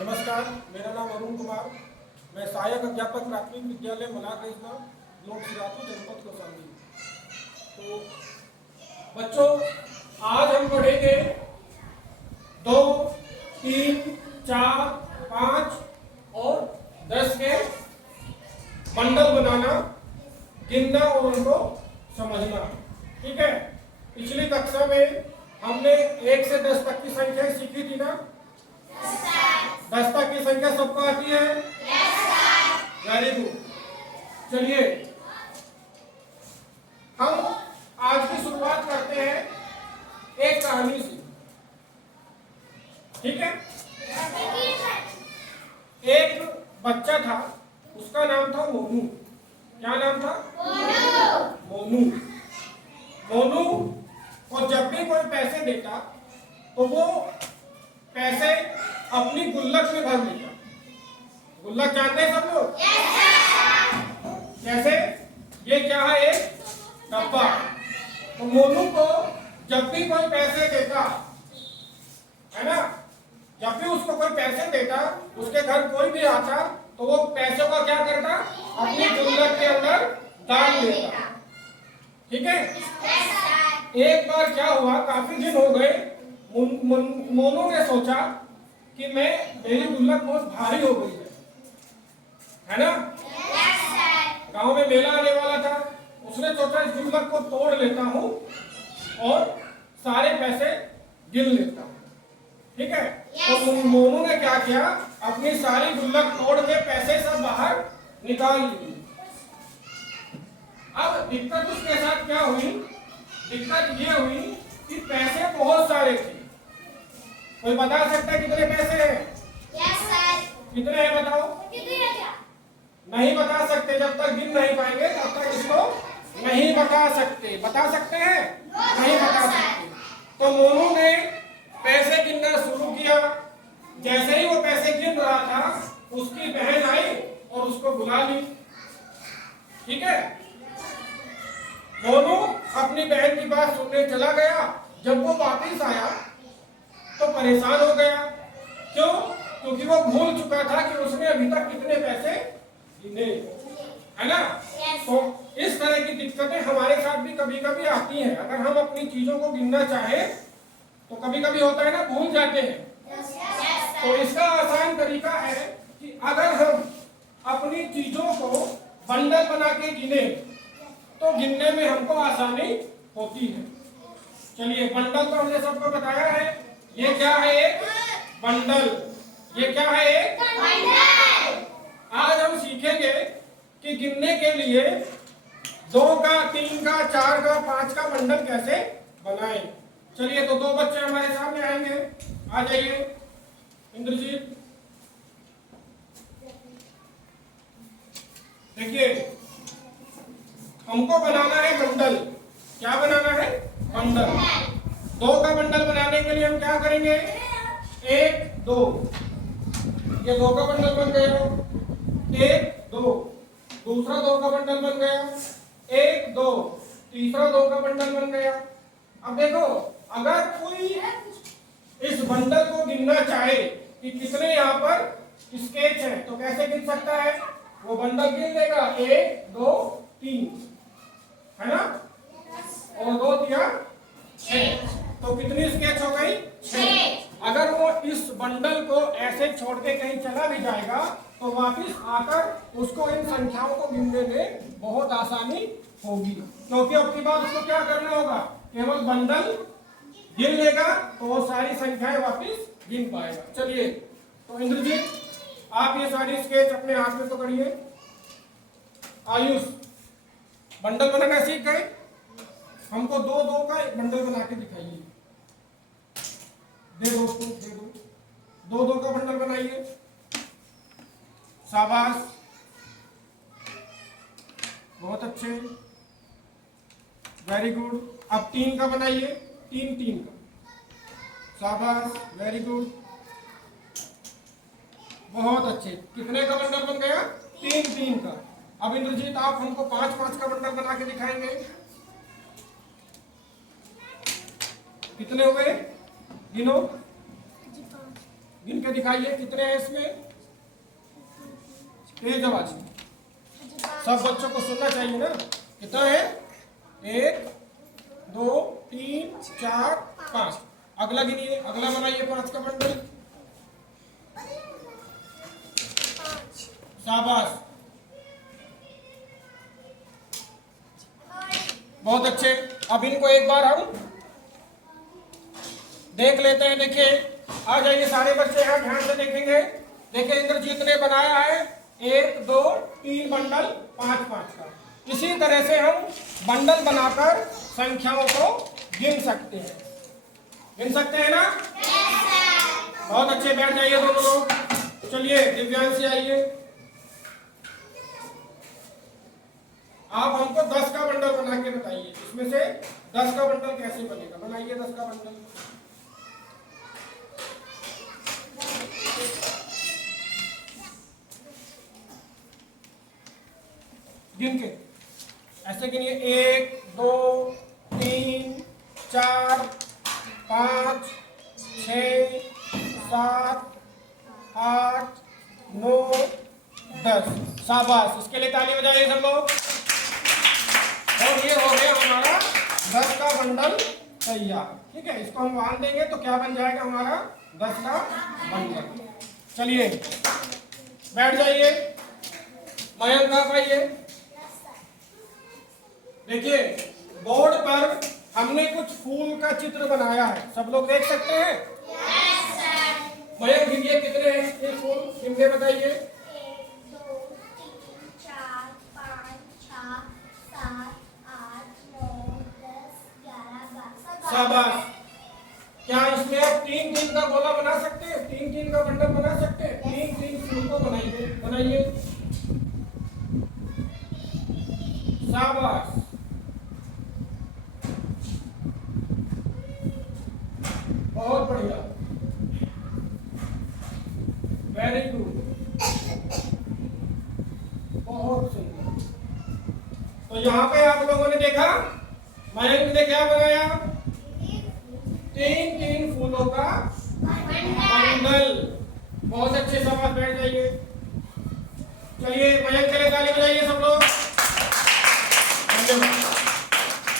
नमस्कार, मेरा नाम अरुण कुमार। मैं सहायक अध्यापक प्राथमिक विद्यालय मलाकृष्णा ब्लॉक सिराथू जनपद कौशाम्बी। तो बच्चों, आज हम पढ़ेंगे 2, 3, 4, 5 और 10 के बंडल बनाना, गिनना और उनको समझना। ठीक है। पिछली कक्षा में हमने 1 से 10 तक की संख्या सीखी थी ना। 10 तक की संख्या सबको आती है? Very good. चलिए, हम आज की शुरुआत करते हैं एक कहानी से। ठीक है। एक बच्चा था, उसका नाम था मोनू। क्या नाम था? मोनू। मोनू को जब भी कोई पैसे देता तो वो पैसे अपनी गुल्लक में भर लेता। गुल्लक जानते हैं सब लोग? जैसे ये क्या है? एक डब्बा। तो मोनू को जब भी कोई पैसे देता है ना, जब भी उसको कोई पैसे देता, उसके घर कोई भी आता तो वो पैसों का क्या करता? अपनी गुल्लक के अंदर डाल लेता। ठीक है। एक बार क्या हुआ, काफी दिन हो गए, मोनू ने सोचा कि मेरी गुल्लक बहुत भारी हो गई है ना। गांव में मेला आने वाला था, उसने सोचा इस गुल्लक को तोड़ लेता हूं और सारे पैसे गिन लेता हूं। ठीक है। तो मोनू ने क्या किया, अपनी सारी गुल्लक तोड़ के पैसे सब बाहर निकाल लिए। अब दिक्कत उसके साथ क्या हुई? दिक्कत ये हुई कि पैसे बहुत सारे थे। कोई बता सकता है कितने पैसे हैं? कितने हैं बताओ? नहीं बता सकते। जब तक गिन नहीं पाएंगे तब तक इसको नहीं बता सकते। बता सकते हैं? नहीं बता सकते। तो मोनू ने पैसे गिनना शुरू किया। जैसे ही वो पैसे गिन रहा था, उसकी बहन आई और उसको बुला ली। ठीक है। मोनू अपनी बहन की बात सुनने चला गया। जब वो वापस आया तो परेशान हो गया। क्यों? क्योंकि वो भूल चुका था कि उसने अभी तक कितने पैसे गिने, है ना। तो इस तरह की दिक्कतें हमारे साथ भी कभी कभी आती हैं। अगर हम अपनी चीजों को गिनना चाहें तो कभी कभी होता है ना, भूल जाते हैं। तो इसका आसान तरीका है कि अगर हम अपनी चीजों को बंडल बना के गिने तो गिनने में हमको आसानी होती है। चलिए, बंडल तो हमने सबको बताया है। ये क्या है? एक बंडल। ये क्या है? एक बंडल। आज हम सीखेंगे कि गिनने के लिए 2 का, 3 का, 4 का, 5 का बंडल कैसे बनाएं। चलिए, तो 2 बच्चे हमारे सामने आएंगे। आ जाइए। इंद्रजीत, देखिए, हमको बनाना है बंडल। क्या बनाना है? बंडल। 2 का बंडल बनाने के लिए हम क्या करेंगे? 1, 2। ये 2 का बंडल बन गया। 1, 2। दूसरा 2 का बंडल बन गया। 1, 2। तीसरा 2 का बंडल बन गया। अब देखो, अगर कोई इस बंडल को गिनना चाहे कि कितने यहाँ पर स्केच हैं, तो कैसे गिन सकता है? वो बंडल गिन लेगा। 1, 2, 3, है ना। और 2 दिया 6। तो कितनी स्केच हो गई? 6। अगर वो इस बंडल को ऐसे छोड़ के कहीं चला भी जाएगा तो वापस आकर उसको इन संख्याओं को गिनने में बहुत आसानी होगी। क्योंकि अब की बात उसको क्या करना होगा? केवल बंडल गिन लेगा तो वो सारी संख्याएं वापस गिन पाएगा। चलिए, तो इंद्रजीत, आप ये सारी स्केच अपने हाथ में पकड़िए। आयुष, बंडल बनाना सीख गए? हमको 2-2 का एक बंडल बना के दिखाइए। दे दो उसको, दे दो। 2-2 का बंडल बनाइए। शाबाश, बहुत अच्छे, वेरी गुड। अब 3 का बनाइए। 3-3 का। शाबाश, वेरी गुड, बहुत अच्छे। कितने का बंडल बन गया? 3-3 का। अब इंद्रजीत, आप हमको 5-5 का बंडल बना के दिखाएंगे। कितने हो गए? गिनो। गिन के दिखाइए कितने हैं इसमें। तेज आवाज में, सब बच्चों को सुनना चाहिए ना। कितना है? 1 2 3 4 5। अगला गिनिए, अगला बनाइए 5 का बंडल। शाबाश, बहुत अच्छे। अब इनको एक बार हम देख लेते हैं। देखिए, आ जाइए सारे बच्चे यहाँ ध्यान से देखेंगे। देखिए इंद्रजीत ने बनाया है 1 2 3 बंडल 5 5 का। इसी तरह से हम बंडल बनाकर संख्याओं को गिन सकते हैं। गिन सकते हैं ना? बहुत अच्छे, बैठ जाइए दोनों लोग। चलिए दिव्यांश आइए, आप हमको 10 का बंडल बना के बताइए। इसमें से 10 का बंडल कैसे बनेगा? बनाइए 10 का बंडल। गिन के ऐसे गिनिए, 1 2 3 4 5 6 7 8 9 10। शाबाश, इसके लिए ताली बजाइए सब लोग। और ये हो गया हमारा 10 का बंडल तैयार। ठीक है, इसको हम बांध देंगे तो क्या बन जाएगा हमारा 10 का बंडल। चलिए बैठ जाइए, मयंक आप आइए। देखिए बोर्ड पर हमने कुछ फूल का चित्र बनाया है, सब लोग देख सकते हैं? Yes sir. मयंक गिनिए कितने हैं ये फूल, गिन के बताइए। 1 2 3 4 5 6 7 8 9 10 11 12। शाबाश, क्या इसमें आप 3 3 का गोला बना सकते हैं? 3 3 का बंडल बना सकते हैं? 3 3 फूल को बनाइए, बनाइए। शाबाश, बहुत बढ़िया, वेरी गुड, बहुत सुंदर। तो यहाँ पे आप लोगों ने देखा मयंक ने क्या बनाया? 3 3 फूलों का बंडल। बहुत अच्छे, शाबाश, बैठ जाइए। चलिए मयंक के लिए ताली बजाइए सब।